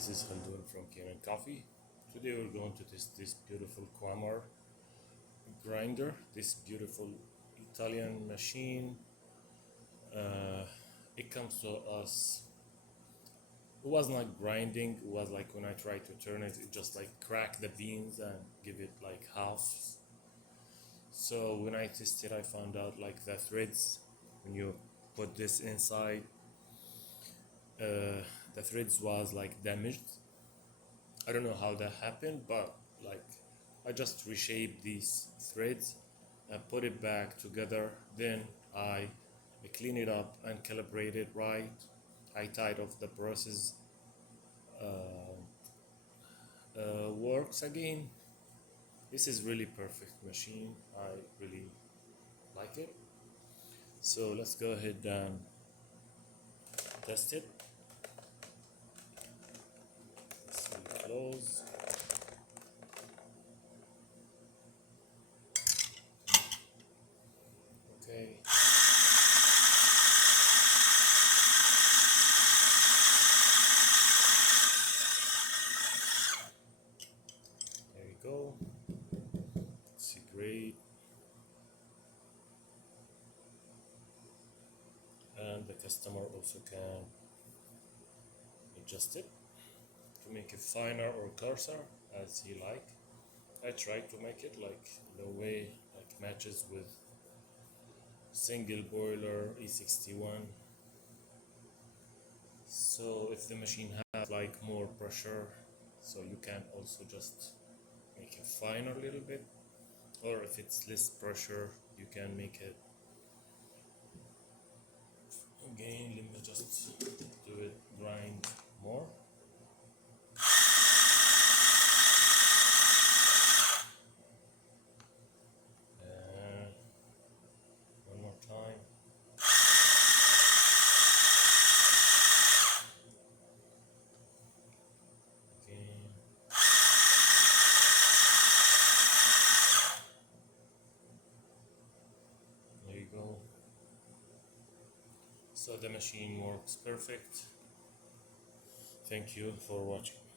this is Khaldun from Kanen Coffee. Today we're going to test this beautiful Quamar grinder, this beautiful Italian machine. It comes to us, it was not grinding, it was like when I tried to turn it, it just like crack the beans and give it like halves. So when I tested, I found out like the threads, when you put this inside, the threads was like damaged. I don't know how that happened, but like I just reshaped these threads and put it back together. Then I clean it up and calibrate it right. I tied off the brushes, works again. This is really perfect machine. I really like it. So let's go ahead and test it. Let's see, close. Okay. There you go. See, great. And the customer also can adjust it to make it finer or coarser as he like. I tried to make it like the way like matches with single boiler E61. So if the machine has like more pressure, so you can also just make it finer a little bit, or if it's less pressure, you can make it. Again, let me just do it, grind more. And one more time. Again. There you go. So the machine works perfect. Thank you for watching.